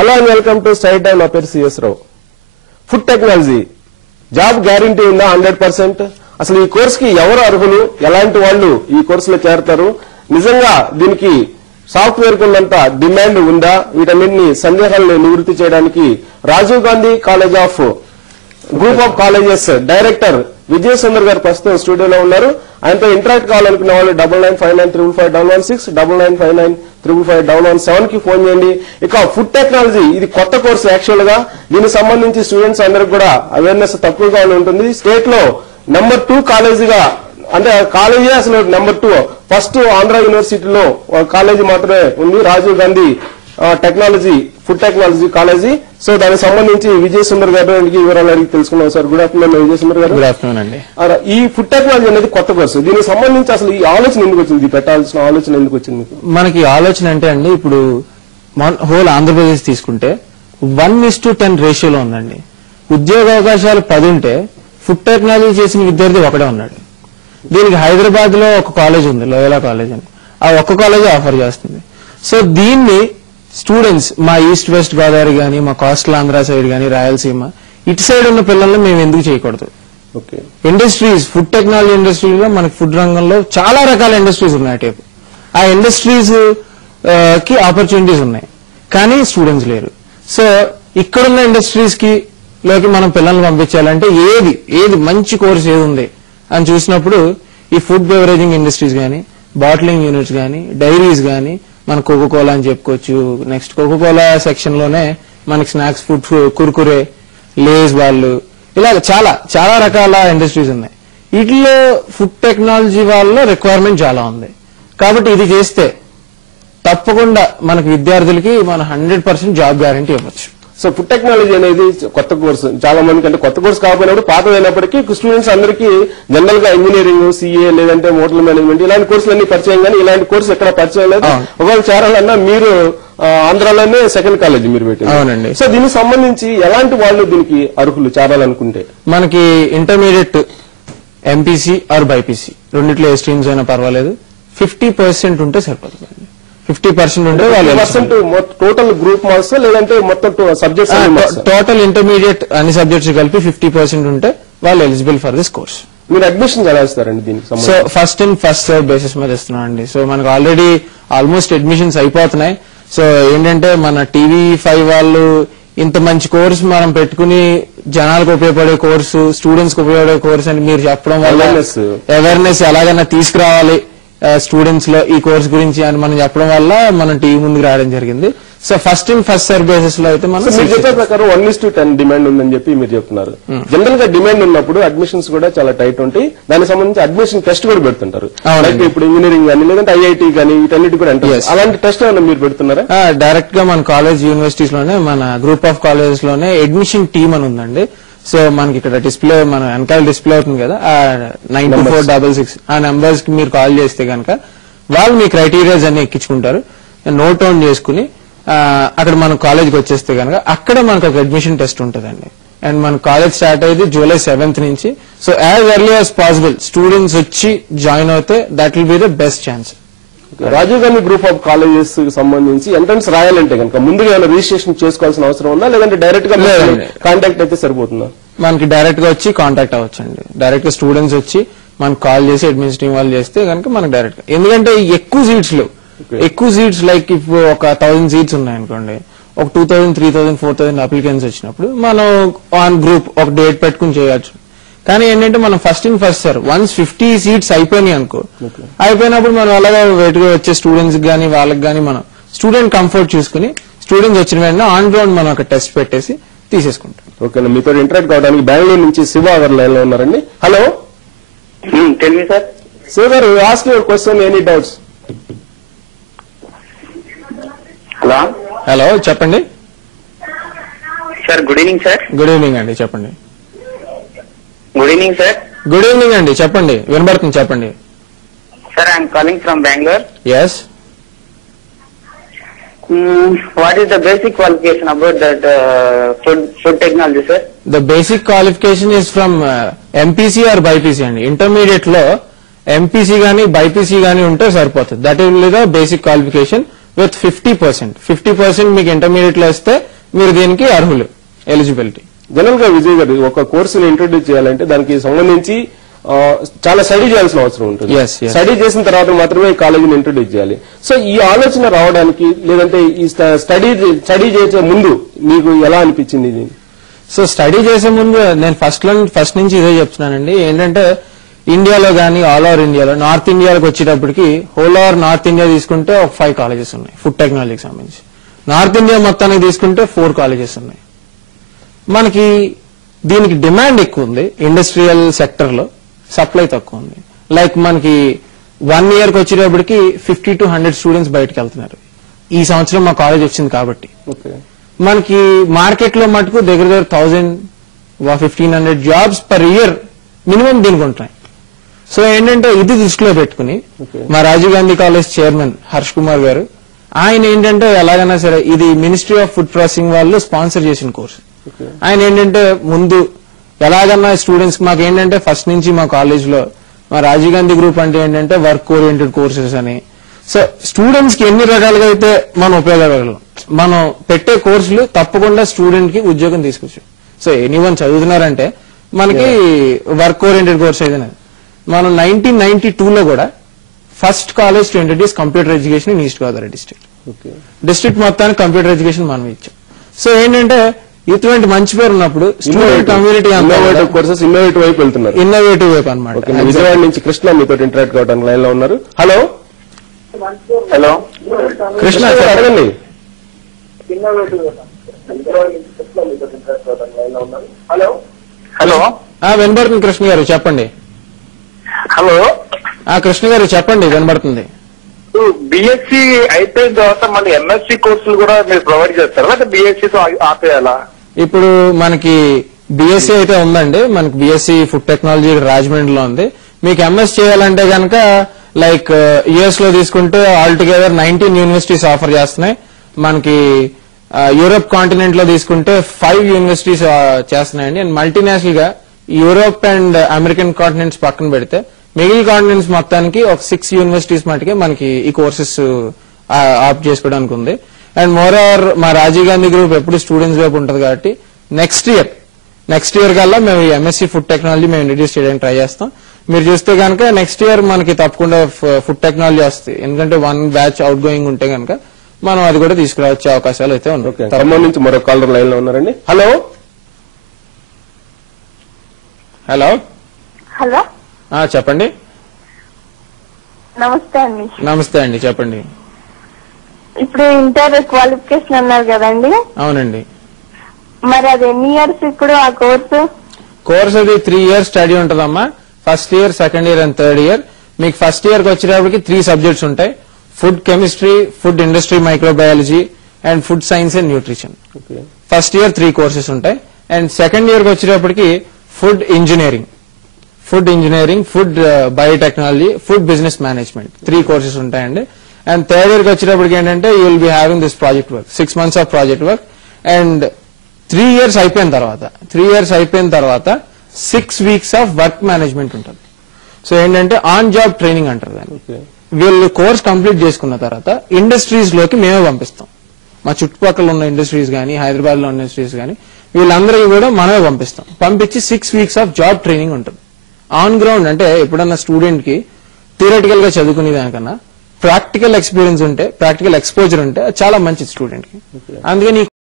Hello and welcome to Study Time. నా పేరు CS రావు. Food technology job guarantee ఉందా 100%? అసలు ఈ కోర్స్ కి ఎవరు అర్హులు, ఎలాంటి వాళ్ళు ఈ కోర్సులో చేరతారు, నిజంగా దీనికి సాఫ్ట్వేర్ కుందంత డిమాండ్ ఉందా, వీటన్నింటినీ సందేహాలను నివృత్తి చేయడానికి Rajiv Gandhi college of group of colleges director Vijay Sundar గారు ప్రస్తుతం స్టూడియోలో ఉన్నారు. ఆయనతో ఇంటరాక్ట్ కావాలనుకున్న వాళ్ళు 9959355116 9959355117 కి ఫోన్ చేయండి. ఇక ఫుడ్ టెక్నాలజీ ఇది కొత్త కోర్సు. యాక్చువల్ గా దీనికి సంబంధించి స్టూడెంట్స్ అందరికి కూడా అవేర్నెస్ తక్కువగా ఉంటుంది. స్టేట్ లో నెంబర్ 2 కాలేజీగా, అంటే కాలేజీ అసలు నెంబర్ 2 ఫస్ట్ ఆంధ్ర యూనివర్సిటీలో కాలేజీ మాత్రమే ఉంది, Rajiv Gandhi technology food technology college. So దానికి సంబంధించి విజయ్ సుందర్ గారు వివరాలు అడిగి తెలుసుకున్నాం. Sir good afternoon Vijay Sundar garu. Good afternoon అండి. ఈ ఫుడ్ టెక్నాలజీ అనేది కొత్త కోర్సు. దీనికి సంబంధించి అసలు ఈ ఆలోచన ఎందుకు వచ్చింది, పెట్టాల్సిన ఆలోచన ఎందుకు వచ్చింది మీకు? మనకి ఆలోచన అంటే అండి, ఇప్పుడు హోల్ ఆంధ్రప్రదేశ్ తీసుకుంటే 1:10 రేషియోలో ఉందండి. ఉద్యోగ అవకాశాలు 10 ఉంటే ఫుడ్ టెక్నాలజీ చేసిన విద్యార్థి ఒకడే ఉన్నాడు. దీనికి హైదరాబాద్ లో ఒక కాలేజ్ ఉంది, లోయలా కాలేజ్ అని. ఆ ఒక్క కాలేజ్ ఆఫర్ చేస్తుంది. సో దీన్ని స్టూడెంట్స్ మా ఈస్ట్ వెస్ట్ గోదావరి గానీ, మా కోస్టల్ ఆంధ్ర సైడ్ గానీ, రాయలసీమ ఇటు సైడ్ ఉన్న పిల్లల్ని మేము ఎందుకు చేయకూడదు? ఓకే, ఇండస్ట్రీస్, ఫుడ్ టెక్నాలజీ ఇండస్ట్రీలో మనకి ఫుడ్ రంగంలో చాలా రకాల ఇండస్ట్రీస్ ఉన్నాయి. టైప్ ఆ ఇండస్ట్రీస్ కి ఆపర్చునిటీస్ ఉన్నాయి, కానీ స్టూడెంట్స్ లేరు. సో ఇక్కడున్న ఇండస్ట్రీస్ కి లోకి మనం పిల్లల్ని పంపించాలంటే ఏది మంచి కోర్స్ ఏది ఉంది అని చూసినప్పుడు ఈ ఫుడ్ బెవరేజింగ్ ఇండస్ట్రీస్ గానీ, బాటిలింగ్ యూనిట్స్ గానీ, డైరీస్ గానీ, మన కోకోకోలా అని చెప్పుకోవచ్చు. నెక్స్ట్ కోకోకోలా సెక్షన్ లోనే మనకి స్నాక్స్ ఫుడ్, కుర్కురే, లేస్ వాళ్ళు, ఇలా చాలా రకాల ఇండస్ట్రీస్ ఉన్నాయి. వీటిలో ఫుడ్ టెక్నాలజీ వాళ్ళ రిక్వైర్మెంట్ చాలా ఉంది. కాబట్టి ఇది చేస్తే తప్పకుండా మనకి విద్యార్థులకి మన 100% జాబ్ గ్యారంటీ ఇవ్వచ్చు. సో ఫుడ్ టెక్నాలజీ అనేది కొత్త కోర్సు. చాలా మందికి అంటే కొత్త కోర్సు కాకపోయినప్పుడు పాతదైనప్పటికీ స్టూడెంట్స్ అందరికీ జనరల్ గా ఇంజనీరింగ్, సిఏ లేదంటే హోటల్ మేనేజ్మెంట్ ఇలాంటి కోర్సులన్నీ పరిచయం, కానీ ఇలాంటి కోర్సు ఎక్కడ పరిచయం లేదు. ఒకవేళ చేరాలన్నా మీరు ఆంధ్రాలోనే సెకండ్ కాలేజ్ మీరు పెట్టారు. అవునండి. సో దీనికి సంబంధించి ఎలాంటి వాళ్ళు దీనికి అర్హులు చేరాలనుకుంటే? మనకి ఇంటర్మీడియట్ ఎంపీసీ ఆర్ బైపీసీ రెండిట్లో ఏ స్ట్రీమ్స్ అయినా పర్వాలేదు. 50% ఉంటే సరిపోతుంది. 50% ఉంటే వాళ్ళు టోటల్ గ్రూప్ మార్క్స్ లేదంటే మొత్తం సబ్జెక్ట్స్ టోటల్ ఇంటర్మీడియట్ అన్ని సబ్జెక్ట్స్ కలిపి 50% ఉంటే వాళ్ళు ఎలిజిబుల్ ఫర్ దిస్ కోర్స్. మీరు అడ్మిషన్ ఎలా ఇస్తారండి దీనికి? So first in first serve basis మీద ఇస్తున్నాం అండి. సో మనకు ఆల్రెడీ ఆల్మోస్ట్ అడ్మిషన్స్ అయిపోతున్నాయి. సో ఏంటంటే మన TV5 వాళ్ళు ఇంత మంచి కోర్సు మనం పెట్టుకుని జనాలకు ఉపయోగపడే కోర్సు, స్టూడెంట్స్ కి ఉపయోగపడే కోర్సు అని మీరు చెప్పడం వల్ల అవేర్నెస్ ఎలాగైనా తీసుకురావాలి స్టూడెంట్స్ లో ఈ కోర్స్ గురించి అని మనం చెప్పడం వల్ల మనం టీవీ ముందుకు రావడం జరిగింది. So first in first serve basis లో అయితే మనం మీరు చెప్పే ప్రకారం 1:10 డిమాండ్ ఉందని చెప్పి మీరు చెప్తున్నారు. జనరల్ గా డిమాండ్ ఉన్నప్పుడు అడ్మిషన్స్ కూడా చాలా టైట్ ఉంటాయి. దానికి సంబంధించి అడ్మిషన్ టెస్ట్ కూడా పెడుతుంటారు. ఇప్పుడు ఇంజనీరింగ్ కానీ లేదంటే ఐఐటి కానీ వీటన్నిటి కూడా అలాంటి టెస్ట్ ఏమైనా మీరు పెడుతున్నారా? డైరెక్ట్ గా మన కాలేజ్ యూనివర్సిటీస్ లోనే మన గ్రూప్ ఆఫ్ కాలేజెస్ లోనే అడ్మిషన్ టీమ్ అని ఉందండి. సో మనకి ఇక్కడ డిస్ప్లే, మన వెనకాల డిస్ప్లే అవుతుంది కదా, 9466 ఆ నెంబర్స్ కి మీరు కాల్ చేస్తే కనుక వాళ్ళు మీ క్రైటీరియాస్ అన్ని ఎక్కించుకుంటారు. నోట్ డౌన్ చేసుకుని అక్కడ మన కాలేజ్కి వచ్చేస్తే కనుక అక్కడ మనకు ఒక అడ్మిషన్ టెస్ట్ ఉంటుందండి. అండ్ మన కాలేజ్ స్టార్ట్ అయ్యేది July 7th నుంచి. So as early as possible students వచ్చి జాయిన్ అవుతే that will be the best chance. Rajiv Gandhi group of colleges కి సంబంధించి ఎంట్రన్స్ రాయాలంటే కనుక ముందుగా ఏమైనా రిజిస్ట్రేషన్ చేసుకోవాల్సిన అవసరం ఉందా, లేదంటే డైరెక్ట్ గా కాంటాక్ట్ అయితే సరిపోతుందా? మనకి డైరెక్ట్ గా వచ్చి కాంటాక్ట్ అవ్వచ్చండి. డైరెక్ట్ గా స్టూడెంట్స్ వచ్చి మనకు కాల్ చేసి అడ్మినిస్ట్రేటివ్ వాళ్ళు చేస్తే కనుక మనకు డైరెక్ట్ గా, ఎందుకంటే ఎక్కువ సీట్స్ లైక్ ఇప్పుడు ఒక 1000 సీట్స్ ఉన్నాయనుకోండి, ఒక 2000, 3000, 4000 అప్లికెంట్స్ వచ్చినప్పుడు మనం ఆన్ గ్రూప్ ఒక డేట్ పెట్టుకుని చేయొచ్చు. కానీ ఏంటంటే మనం first in first sir 50 seats అయిపోయినాయి అనుకో, అయిపోయినప్పుడు మనం అలాగా వెయిట్గా వచ్చే స్టూడెంట్స్ గానీ వాళ్ళకి గానీ మనం స్టూడెంట్ కంఫర్ట్ చూసుకుని స్టూడెంట్స్ వచ్చిన వెంటనే ఆన్ గ్రౌండ్ మనం ఒక టెస్ట్ పెట్టేసి తీసేసుకుంటాం. ఓకే, మీతో ఇంటరాక్ట్ కావడానికి బెంగళూరు నుంచి శివ గారు లైన్ లో ఉన్నారండి. Hello sir. Shiva garu, ask your question, any doubts? Hello చెప్పండి sir. Good evening sir. Good evening అండి, చెప్పండి. Good evening sir. Good evening అండి, చెప్పండి, వినబడుతుంది, చెప్పండి. Sir, I'm calling from Bengaluru. Yes. What is the basic qualification about that food technology, sir? The basic qualification is from MPC or BIPC అండి. Intermediate లో MPC గానీ BIPC గానీ ఉంటే సరిపోతుంది. That will be the basic qualification with 50% మీకు intermediate లో ఇస్తే మీరు దీనికి అర్హులు, ఎలిజిబిలిటీ. జనరల్ గా విజయ్ గారు ఒక కోర్సుని ఇంట్రొడ్యూస్ చేయాలంటే దానికి సంబంధించి చాలా స్టడీ చేయాల్సిన అవసరం ఉంటుంది. స్టడీ చేసిన తర్వాత మాత్రమే ఈ కాలేజీని ఇంట్రొడ్యూస్ చేయాలి. సో ఈ ఆలోచన రావడానికి లేదంటే ఈ స్టడీ చేసే ముందు మీకు ఎలా అనిపించింది ఇది? సో స్టడీ చేసే ముందు నేను ఫస్ట్ నుంచి ఇదే చెప్తున్నానండి. ఏంటంటే ఇండియాలో కానీ ఆల్ ఓవర్ ఇండియాలో నార్త్ ఇండియాలోకి వచ్చేటప్పటికి హోల్ ఓవర్ నార్త్ ఇండియా తీసుకుంటే ఒక 5 కాలేజెస్ ఉన్నాయి ఫుడ్ టెక్నాలజీకి సంబంధించి. నార్త్ ఇండియా మొత్తానికి తీసుకుంటే 4 కాలేజెస్ ఉన్నాయి. మనకి దీనికి డిమాండ్ ఎక్కువ ఉంది, ఇండస్ట్రియల్ సెక్టర్ లో సప్లై తక్కువ ఉంది. లైక్ మనకి 1 yearకి వచ్చేటప్పటికి 50 to 100 స్టూడెంట్స్ బయటకు వెళ్తున్నారు. ఈ సంవత్సరం మా కాలేజ్ వచ్చింది కాబట్టి. మనకి మార్కెట్ లో మటుకు దగ్గర 1000-1500 జాబ్స్ పర్ ఇయర్ మినిమం దీనికి ఉంటాయి. సో ఏంటంటే ఇది దృష్టిలో పెట్టుకుని మా రాజీవ్ గాంధీ కాలేజ్ చైర్మన్ హర్ష్ కుమార్ గారు ఆయన ఏంటంటే ఎలాగైనా సరే ఇది మినిస్ట్రీ ఆఫ్ ఫుడ్ ప్రాసెసింగ్ వాళ్ళు స్పాన్సర్ చేసిన కోర్సు. ఆయన ఏంటంటే ముందు ఎలాగన్నా స్టూడెంట్స్ మాకు ఏంటంటే ఫస్ట్ నుంచి మా కాలేజ్ లో మా రాజీవ్ గాంధీ గ్రూప్ అంటే ఏంటంటే వర్క్ ఓరియంటెడ్ కోర్సెస్ అని. సో స్టూడెంట్స్ కి ఎన్ని రకాలుగా అయితే మనం ఉపయోగపడగలం, మనం పెట్టే కోర్సులు తప్పకుండా స్టూడెంట్ కి ఉద్యోగం తీసుకొచ్చు. సో ఎనీవన్ చదువుతున్నారంటే మనకి వర్క్ ఓరియంటెడ్ కోర్స్ ఏదైనా మనం 1992లో కూడా first college to introduce computer education in east Godavari district మొత్తానికి కంప్యూటర్ ఎడ్యుకేషన్ మనం ఇచ్చాం. సో ఏంటంటే ఇటువంటి మంచి పేరు ఉన్నప్పుడు స్టూడెంట్ కమ్యూనిటీ కోర్సెస్ ఇన్నోవేటివ్ వైపు వెళ్తున్నారు. ఇన్నోవేటివ్ వైపు అనమాట. విజయవాడ నుంచి కృష్ణ మీతో ఇంటరాక్ట్ కావడానికి లైన్ లో ఉన్నారు. హలో కృష్ణ అడగండి. హలో వినబడుతుంది కృష్ణ గారు చెప్పండి. హలో కృష్ణ గారు చెప్పండి వినబడుతుంది. బిఎస్సి అయిపోయిన తర్వాత మళ్ళీ ఎంఎస్సి కోర్సులు కూడా మీరు ప్రొవైడ్ చేస్తారా, లేకపోతే బిఎస్సితో ఆపేయాలా? ఇప్పుడు మనకి బిఎస్సి అయితే ఉందండి, మనకి బిఎస్సి ఫుడ్ టెక్నాలజీ రాజమండ్రిలో ఉంది. మీకు ఎంఎస్ చేయాలంటే కనుక లైక్ యుఎస్ లో తీసుకుంటే ఆల్ టుగెదర్ 19 యూనివర్సిటీస్ ఆఫర్ చేస్తున్నాయి. మనకి యూరోప్ కాంటినెంట్ లో తీసుకుంటే 5 యూనివర్సిటీస్ చేస్తున్నాయండి. అండ్ మల్టీనేషనల్ గా యూరోప్ అండ్ అమెరికన్ కాంటినెంట్స్ పక్కన పెడితే మిగిలిన కాంటినెంట్స్ మొత్తానికి ఒక 6 యూనివర్సిటీస్ మటుకే మనకి ఈ కోర్సెస్ ఆప్ట్ చేసుకోవడానికి ఉంది. అండ్ మోర్ ఓవర్ మా రాజీవ్ గాంధీ గ్రూప్ ఎప్పుడు స్టూడెంట్స్ వైపు ఉంటుంది కాబట్టి నెక్స్ట్ ఇయర్ కల్లా మేము ఎంఎస్సీ ఫుడ్ టెక్నాలజీ మేము ఇంట్రడ్యూస్ చేయడానికి ట్రై చేస్తాం. మీరు చూస్తే కనుక నెక్స్ట్ ఇయర్ మనకి తప్పకుండా ఫుడ్ టెక్నాలజీ వస్తుంది. ఎందుకంటే 1 బ్యాచ్ అవుట్ గోయింగ్ ఉంటే కనుక మనం అది కూడా తీసుకురావచ్చే అవకాశాలు అయితే ఉన్నాయి. ఖమ్మం నుంచి మరో కాలర్ లైన్ లో ఉన్నారండి. హలో హలో చెప్పండి. నమస్తే అండి చెప్పండి. ఇప్పుడు ఇంటర్ క్వాలిఫికేషన్ అన్నారు కదండి? అవునండి. మరి అది ఎన్ని ఇయర్స్ ఇప్పుడు ఆ కోర్స్ అది 3 years స్టడీ ఉంటుందమ్మా. First year, second year and third year. మీకు ఫస్ట్ ఇయర్ కి వచ్చేటప్పటికి 3 సబ్జెక్ట్స్ ఉంటాయి. Food chemistry, food industry microbiology and food science and nutrition. First year 3 courses ఉంటాయి. అండ్ సెకండ్ ఇయర్ కి వచ్చేటప్పటికి food engineering, food biotechnology, food business management 3 courses ఉంటాయండి. And third year కి వచ్చేటప్పటికి ఏంటంటే you will be having this project work, 6 months of project work. And 3 years అయిపోయిన తర్వాత 6 weeks of work management ఉంటుంది. So ఏంటంటే ఆన్ జాబ్ ట్రైనింగ్ అంటారు దాన్ని. వీళ్ళు కోర్స్ కంప్లీట్ చేసుకున్న తర్వాత ఇండస్ట్రీస్ లోకి మేమే పంపిస్తాం. మా చుట్టుపక్కల ఉన్న ఇండస్ట్రీస్ కానీ, హైదరాబాద్ లో ఉన్న ఇండస్ట్రీస్ కానీ వీళ్ళందరికీ కూడా మనమే పంపిస్తాం. పంపించి 6 weeks ఆఫ్ జాబ్ ట్రైనింగ్ ఉంటుంది. ఆన్ గ్రౌండ్ అంటే ఎప్పుడన్నా స్టూడెంట్ కి థియరిటికల్ గా చదువుకునే దానికన్నా ప్రాక్టికల్ ఎక్స్పీరియన్స్ ఉంటే, ప్రాక్టికల్ ఎక్స్పోజర్ ఉంటే చాలా మంచిది స్టూడెంట్ కి. అందుకని